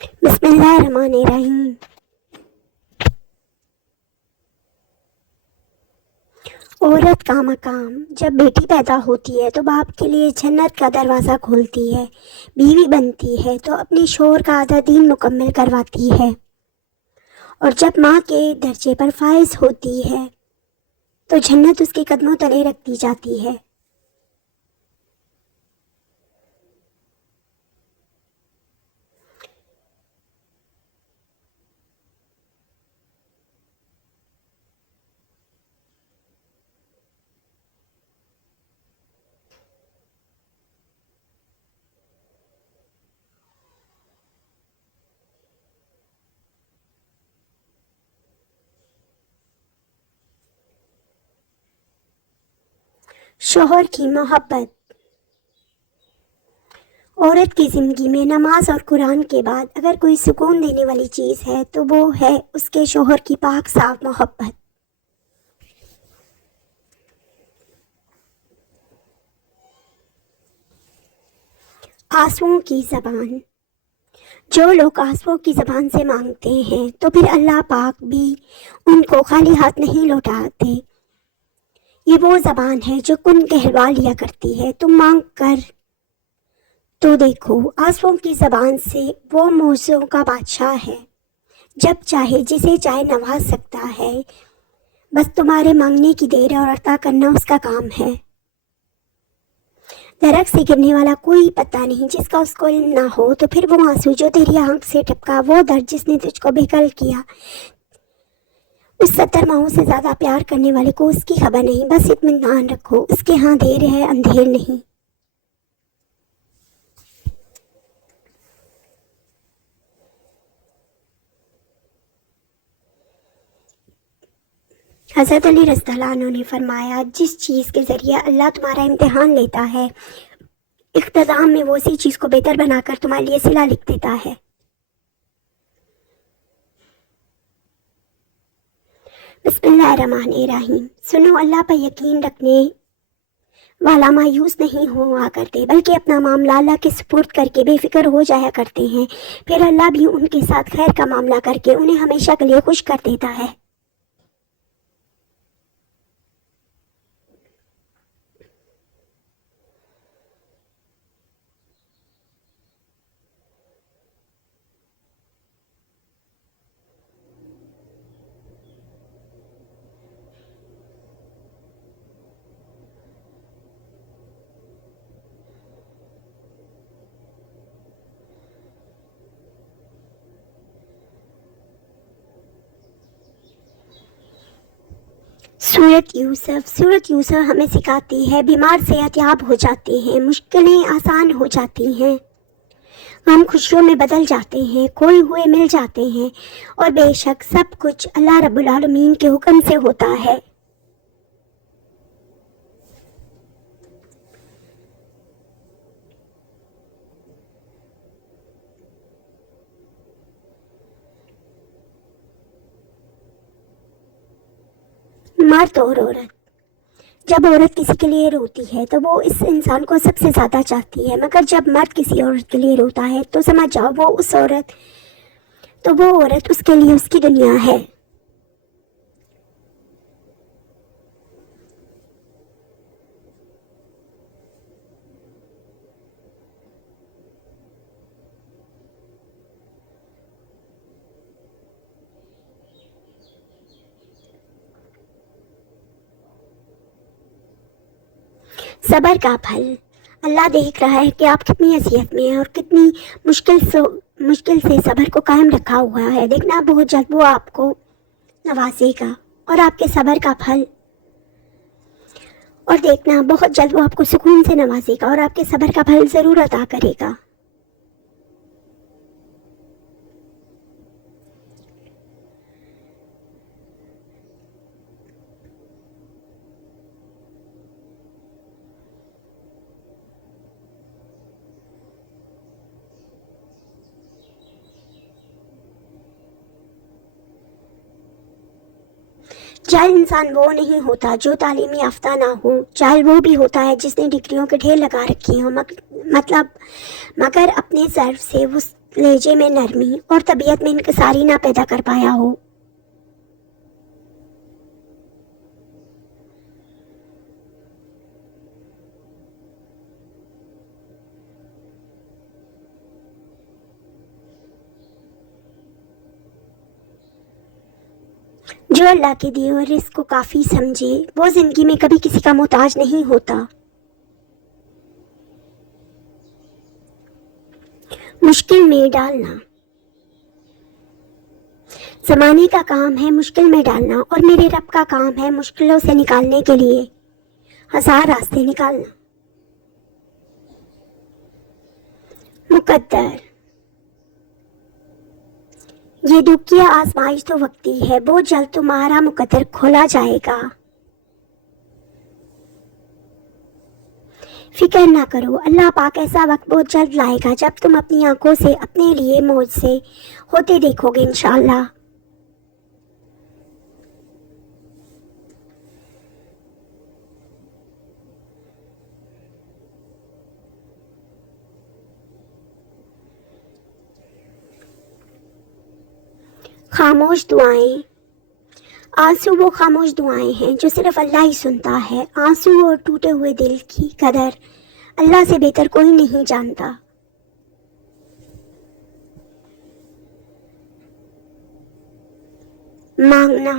بسم اللہ الرحمن الرحیم۔ عورت کا مقام۔ جب بیٹی پیدا ہوتی ہے تو باپ کے لیے جنت کا دروازہ کھولتی ہے، بیوی بنتی ہے تو اپنے شوہر کا آدھا دین مکمل کرواتی ہے، اور جب ماں کے درجے پر فائز ہوتی ہے تو جنت اس کے قدموں تلے رکھ دی جاتی ہے۔ شوہر کی محبت۔ عورت کی زندگی میں نماز اور قرآن کے بعد اگر کوئی سکون دینے والی چیز ہے تو وہ ہے اس کے شوہر کی پاک صاف محبت۔ آنسوؤں کی زبان۔ جو لوگ آنسوؤں کی زبان سے مانگتے ہیں تو پھر اللہ پاک بھی ان کو خالی ہاتھ نہیں لوٹاتے۔ یہ وہ زبان ہے جو کن کہلوا لیا کرتی ہے۔ تم مانگ کر تو دیکھو، آنسوؤں کی زبان سے وہ موضوع کا بادشاہ ہے، جب چاہے جسے چاہے نواز سکتا ہے، بس تمہارے مانگنے کی دیر اور عطا کرنا اس کا کام ہے۔ درخت سے گرنے والا کوئی پتا نہیں جس کا اس کو علم نہ ہو، تو پھر وہ آنسو جو تیری آنکھ سے ٹپکا، وہ درد جس نے تجھ کو بےکل کیا، اس 70 ماہوں سے زیادہ پیار کرنے والے کو اس کی خبر نہیں۔ بس اطمینان رکھو، اس کے ہاں دیر ہے، اندھیر نہیں۔ حضرت علی رضی اللہ عنہ نے فرمایا، جس چیز کے ذریعے اللہ تمہارا امتحان لیتا ہے، اختتام میں وہ اسی چیز کو بہتر بنا کر تمہارے لیے صلہ لکھ دیتا ہے۔ بسم اللہ الرحمن الرحیم۔ سنو، اللہ پر یقین رکھنے والا مایوس نہیں ہوا کرتے، بلکہ اپنا معاملہ اللہ کے سپرد کر کے بے فکر ہو جایا کرتے ہیں، پھر اللہ بھی ان کے ساتھ خیر کا معاملہ کر کے انہیں ہمیشہ کے لیے خوش کر دیتا ہے۔ سورت یوسف ہمیں سکھاتی ہے، بیمار صحت یاب ہو جاتے ہیں، مشکلیں آسان ہو جاتی ہیں، غم خوشیوں میں بدل جاتے ہیں، کھوئے ہوئے مل جاتے ہیں، اور بے شک سب کچھ اللہ رب العالمین کے حکم سے ہوتا ہے۔ مرد اور عورت۔ جب عورت کسی کے لیے روتی ہے تو وہ اس انسان کو سب سے زیادہ چاہتی ہے، مگر جب مرد کسی عورت کے لیے روتا ہے تو سمجھ جاؤ وہ عورت اس کے لیے اس کی دنیا ہے۔ صبر کا پھل۔ اللہ دیکھ رہا ہے کہ آپ کتنی اذیت میں ہیں اور کتنی مشکل سے صبر کو قائم رکھا ہوا ہے۔ دیکھنا بہت جلد وہ آپ کو نوازے گا اور آپ کے صبر کا پھل، اور دیکھنا بہت جلد وہ آپ کو سکون سے نوازے گا اور آپ کے صبر کا پھل ضرور عطا کرے گا۔ جاہل انسان وہ نہیں ہوتا جو تعلیم یافتہ نہ ہو، جاہل وہ بھی ہوتا ہے جس نے ڈگریوں کے ڈھیر لگا رکھی ہوں، مگر اپنے ضرف سے लहजे में नरमी और तबीयत में इनकसारी ना पैदा कर पाया हो। जो अल्लाह के दिए हुए रिस्क को काफ़ी समझे वो ज़िंदगी में कभी किसी का मोहताज नहीं होता। मुश्किल में डालना, ज़माने का काम है मुश्किल में डालना और मेरे रब का काम है मुश्किलों से निकालने के लिए 1000 रास्ते निकालना। मुकद्दर, ये दुख की आजमाइश तो वक्ती है, बहुत जल्द तुम्हारा मुकद्दर खोला जाएगा। फिक्र ना करो, अल्लाह पाक ऐसा वक्त बहुत जल्द लाएगा जब तुम अपनी आंखों से अपने लिए मौज से होते देखोगे इंशाअल्लाह। खामोश दुआएं, आंसू वो खामोश दुआएं हैं जो सिर्फ अल्लाह ही सुनता है। आंसू और टूटे हुए दिल की कदर अल्लाह से बेहतर कोई नहीं जानता। मांगना,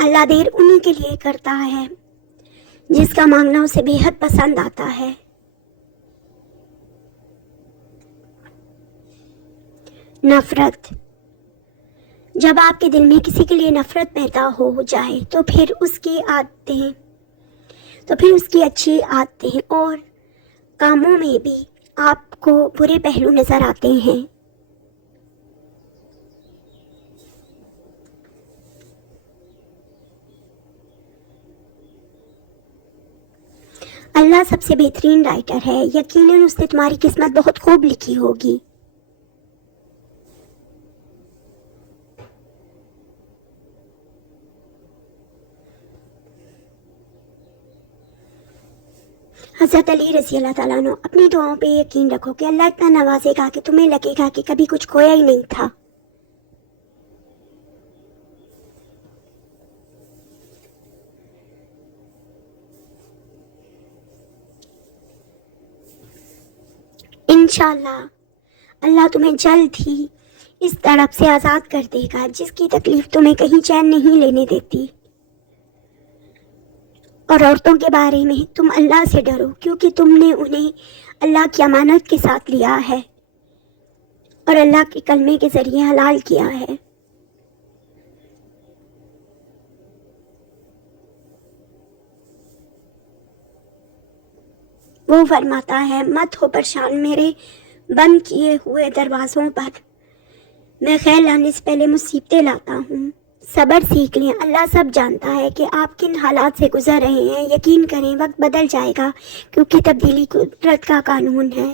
अल्लाह देर उन्हीं के लिए करता है जिसका मांगना उसे बेहद पसंद आता है। नफरत, जब आपके दिल में किसी के लिए नफरत पैदा हो जाए तो फिर उसकी अच्छी आदतें और कामों में भी आपको बुरे पहलू नजर आते हैं। अल्लाह सबसे बेहतरीन राइटर है, यकीनन उसने तुम्हारी किस्मत बहुत खूब लिखी होगी। हज़रत अली रज़ी अल्लाह ताला अन्हु, अपनी दुआओं पे यकीन रखो कि अल्लाह इतना नवाजेगा कि तुम्हें लगेगा कि कभी कुछ खोया ही नहीं था। इंशाअल्लाह अल्लाह तुम्हें जल्द ही इस तड़प से आज़ाद कर देगा जिसकी तकलीफ तुम्हें कहीं चैन नहीं लेने देती। और औरतों के बारे में तुम अल्लाह से डरो क्योंकि तुमने उन्हें अल्लाह की अमानत के साथ लिया है और अल्लाह के कलमे के ज़रिए हलाल किया है। वो फरमाता है, मत हो परेशान मेरे बंद किए हुए दरवाज़ों पर, मैं खैर लाने से पहले मुसीबतें लाता हूँ। सब्र सीख लें, अल्लाह सब जानता है कि आप किन हालात से गुजर रहे हैं। यकीन करें वक्त बदल जाएगा क्योंकि तब्दीली कुदरत का कानून है।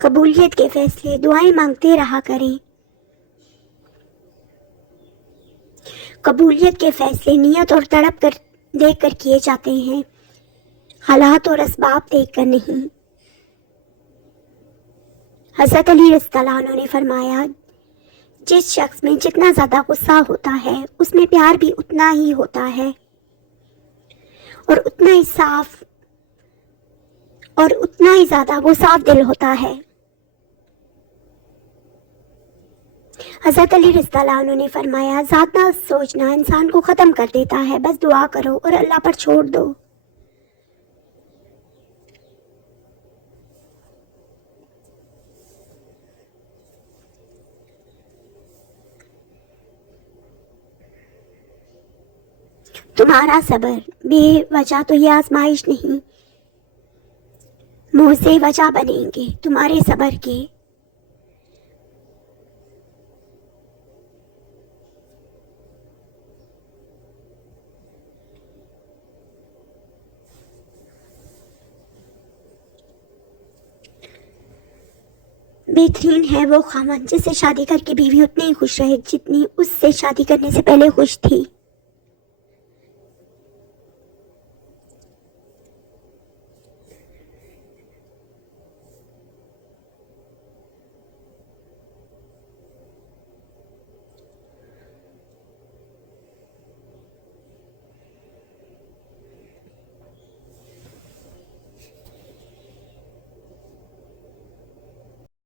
कबूलियत के फैसले, दुआएं मांगते रहा करें। कबूलियत के फैसले नियत और तड़प देख कर किए जाते हैं, हालात और असबाब देख कर नहीं। हज़रत अली रज़ियल्लाहु अन्हु ने फरमाया, जिस शख्स में जितना ज़्यादा गुस्सा होता है उसमें प्यार भी उतना ही होता है और उतना ही ज़्यादा वो साफ दिल होता है। हज़रत अली रज़ियल्लाहु अन्हु ने फरमाया, ज़्यादा सोचना इंसान को ख़त्म कर देता है, बस दुआ करो और अल्लाह पर छोड़ दो। तुम्हारा सब्र बेवजह तो ये आजमाइश नहीं, मुझसे वजह बनेंगे तुम्हारे सब्र के। बेहतरीन है वो खामन जिससे शादी करके बीवी उतनी ही खुश रहे जितनी उससे शादी करने से पहले खुश थी।